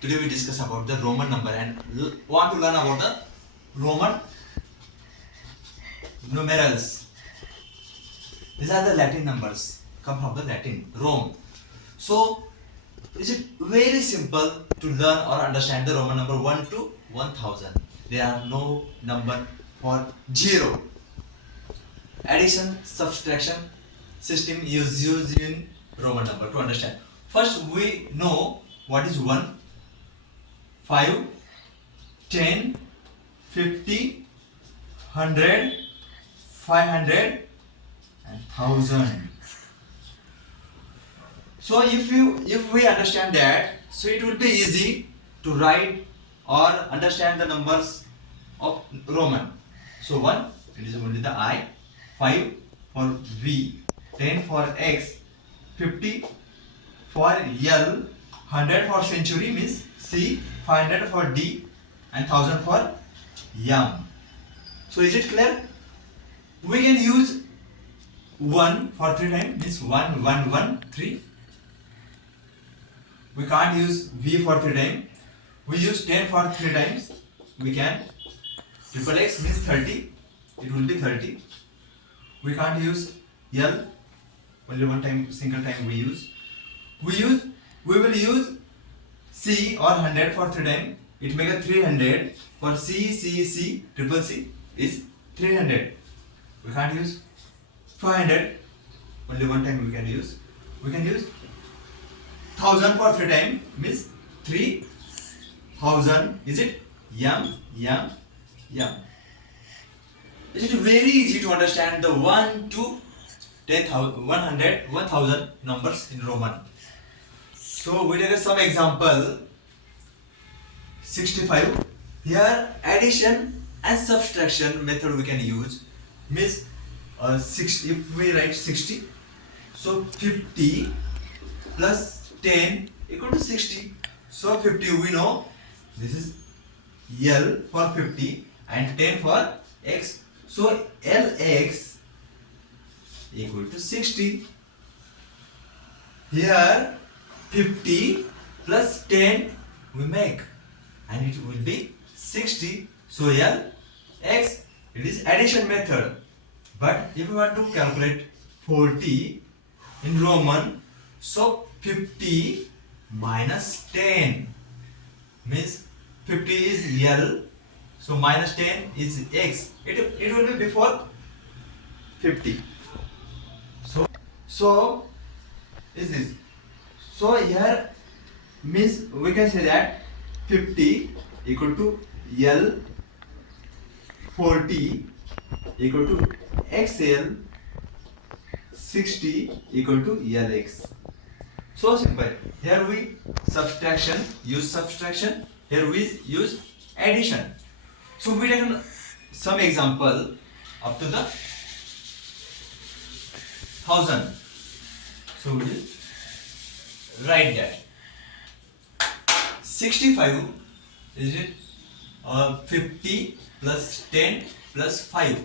Today we discuss about the Roman number and want to learn about the Roman numerals. These are the Latin numbers, come from the Latin, Rome. So, is it very simple to learn or understand the Roman number 1 to 1000? There are no number for 0. Addition, subtraction system is used in Roman number to understand. First, we know what is 1, 5, 10, 50, 100, 500 and 1000. So if we understand that, so it will be easy to write or understand the numbers of Roman. So 1, it is only the I, 5 for V, 10 for X, 50 for L, 100 for century means C, 500 for D and 1000 for M. So is it clear? We can use 1 for 3 times means 1, 1, 1, 3. We can't use V for 3 times. We use 10 for 3 times. We can. Triple X means 30. It will be 30. We can't use L. Only one time, single time we use. We will use C or 100 for 3 times. It makes a 300. For C, triple C is 300. We can't use 500. Only one time we can use. We can use 1000 for 3 times means 3000. Is it? Yum. Is it very easy to understand the 1 to 10,000, 100, 1000 numbers in Roman? So we take some example. 65. Here addition and subtraction method we can use. Means 60, if we write 60, so 50 plus 10 equal to 60. So 50 we know this is L for 50 and 10 for X. So Lx equal to 60. Here 50 plus 10 we make and it will be 60. So Lx, it is addition method. But if we want to calculate 40 in Roman, so 50 minus 10 means 50 is L, so minus 10 is X. It will be before 50. So is this. So here means we can say that 50 equal to L, 40 equal to XL, 60 equal to LX. So simple. Here we use subtraction. Here we use addition. So we take some example up to the 1000. So we will write that 65 is it 50 plus 10 plus 5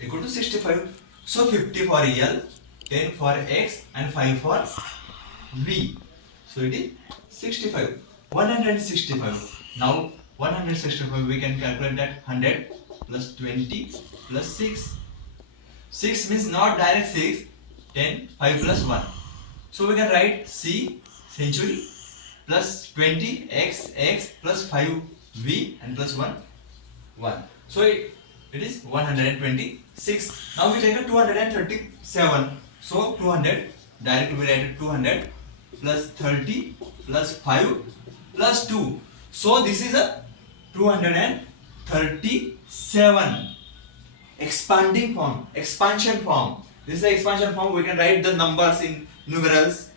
equal to 65. So 50 for L, 10 for X and 5 for V. So it is 65. 165. Now 165 we can calculate that 100 plus 20 plus 6. 6 means not direct 6. 10, 5 plus 1. So we can write C, century, plus 20, X plus 5, V and plus 1, 1. So it is 126. Now we take a 237. So 200, directly we write 200 plus 30 plus 5 plus 2. So this is a 237. Expansion form. This is the expansion form. We can write the numbers in numerals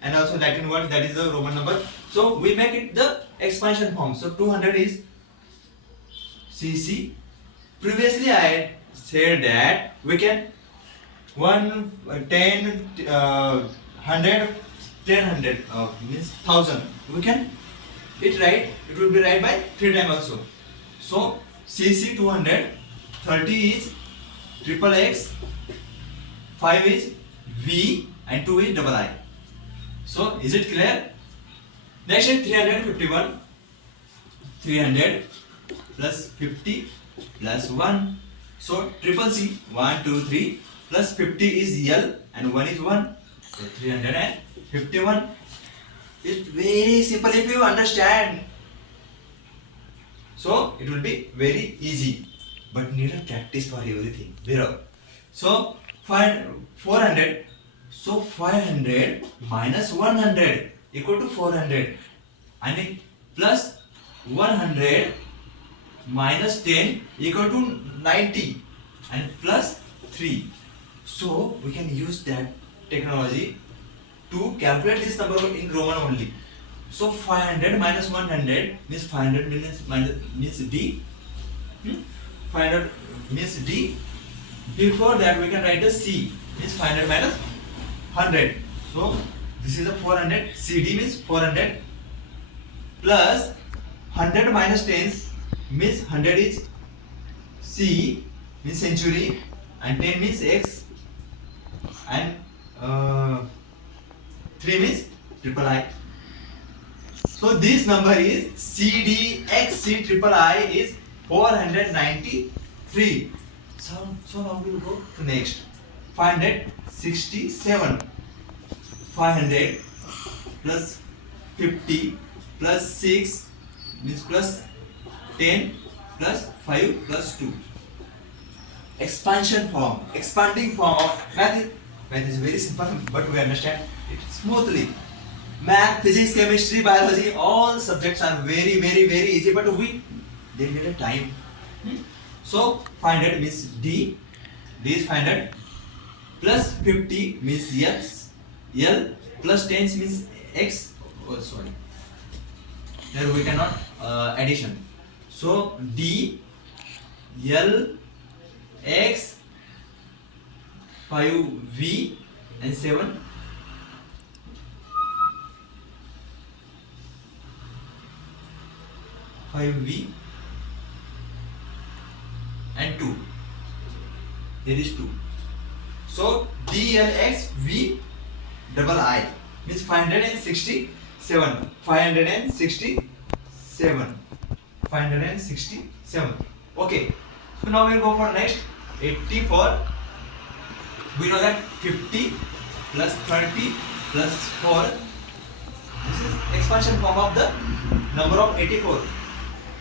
and also Latin words, that is the Roman number. So we make it the expansion form. So 200 is CC. Previously I said that we can 1, 10, 100, 10, 100 means 1000. We can it will be right by 3 times also. So CC 200, 30 is triple X, 5 is V and 2 is double I. So is it clear? Next is 351. 300 plus 50 plus 1. So triple C, 1, 2, 3 plus 50 is L and 1 is 1. So 351. It's very simple if you understand. So it will be very easy, but need a practice for everything. So 400. So 500 minus 100 equal to 400, and plus 100 minus 10 equal to 90, and plus 3. So we can use that technology to calculate this number in Roman only. So 500 minus 100 means 500 means D. 500 means D. Before that we can write the C, means 500 minus 100. So this is a 400. CD means 400 plus 100 minus 10 means 100 is C, means century, and 10 means X, and 3 means triple I. So this number is CDXC triple I is 493. So now we will go to next. 567. 500 plus 50 plus 6 means plus 10 plus 5 plus 2. Expansion form, expanding form of math is very simple, but we understand it smoothly. Math, physics, chemistry, biology, all subjects are very easy, but they need a time. So 500 means D is 500 plus 50 means yes, L plus 10 means X. Oh sorry, there we cannot addition. So D, L, X, 5V and 7. 5V and 2. There is 2. So DLXV double I means 567. 567. Okay. So now we'll go for next 84. We know that 50 plus 30 plus 4. This is expansion form of the number of 84.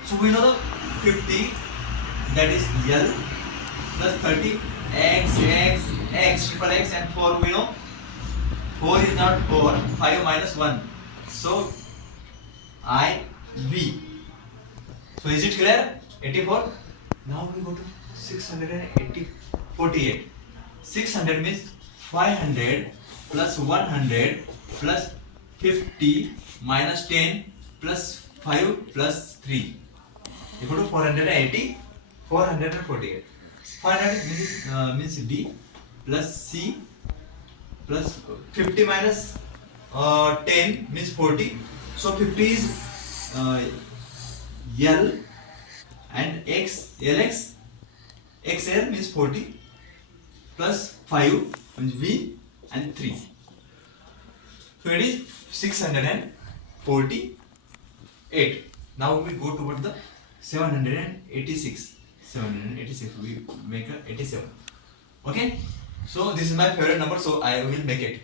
So we know the 50, that is L, plus 30 X, triple X, and 4 we know. 4 is not 4, 5 minus 1. So I, V. So is it clear? 84. Now we go to 648. 600 means 500 plus 100 plus 50 minus 10 plus 5 plus 3 equal to 480. 448. 500 means D plus C plus 50 minus 10 means 40. So 50 is L and X, LX, XL means 40 plus 5 means V and 3. So it is 648. Now we go toward the 786. 786. We make a 87. Okay. So this is my favorite number, so I will make it.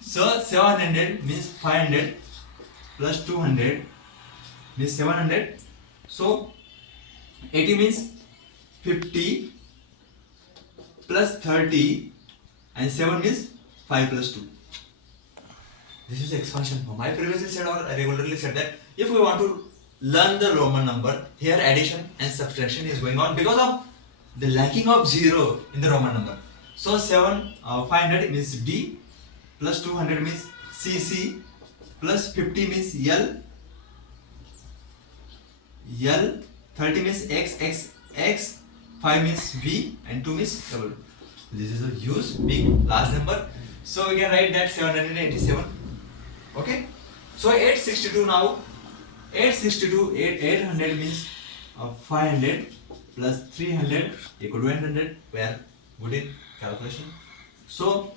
So 700 means 500 plus 200 means 700. So 80 means 50 plus 30 and 7 means 5 plus 2. This is expansion form. I previously said, or I regularly said, that if we want to learn the Roman number, here addition and subtraction is going on because of the lacking of 0 in the Roman number. So 500 means D plus 200 means CC plus 50 means L, 30 means X, 5 means V and 2 means W. This is a huge big large number. So we can write that 787. Okay. So 862 now. 800 means 500 plus 300 equal to 100. We are good in calculation. So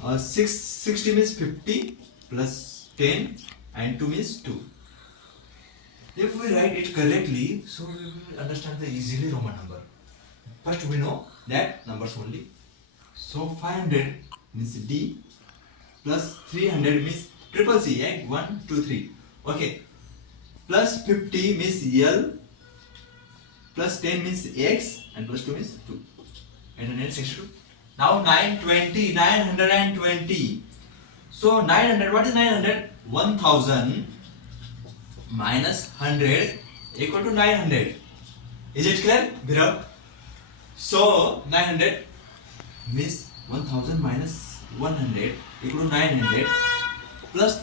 660 means 50 plus 10 and 2 means 2. If we write it correctly, so we will understand the easily Roman number. First we know that numbers only. So 500 means D plus 300 means triple C, 1, 2, 3. Okay. Plus 50 means L, plus 10 means X, and plus 2 means 2. 862. Now 920. So 900, what is 900? 1000 minus 100 equal to 900. Is it clear, Bhirav? So 900 means 1000 minus 100 equal to 900 plus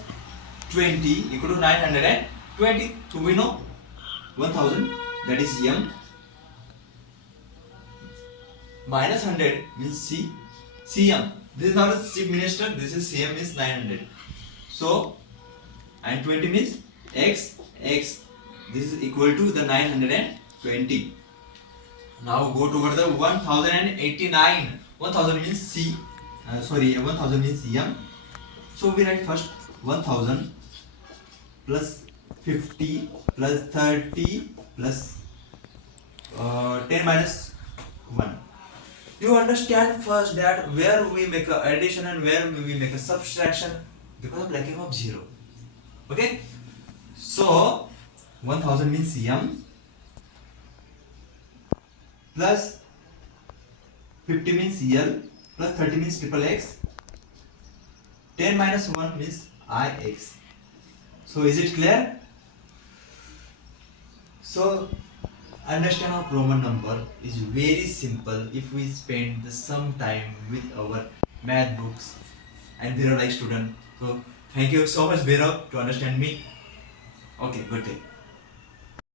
20 equal to 920. So we know 1000, that is M, minus 100 means C, CM. This is not a chief minister, this is CM is 900. So, and 20 means X. This is equal to the 920. Now go toward the 1089. 1000 means C. 1000 means M. So we write first 1000 plus 50 plus 30 plus 10 minus 1. You understand first that where we make a addition and where we make a subtraction because of lacking of 0. Okay? So 1000 means M plus 50 means L plus 30 means triple X. 10 minus 1 means IX. So is it clear? So understand of Roman number is very simple if we spend some time with our math books and Bhirav like student. So thank you so much Bhirav to understand me. Okay, good day.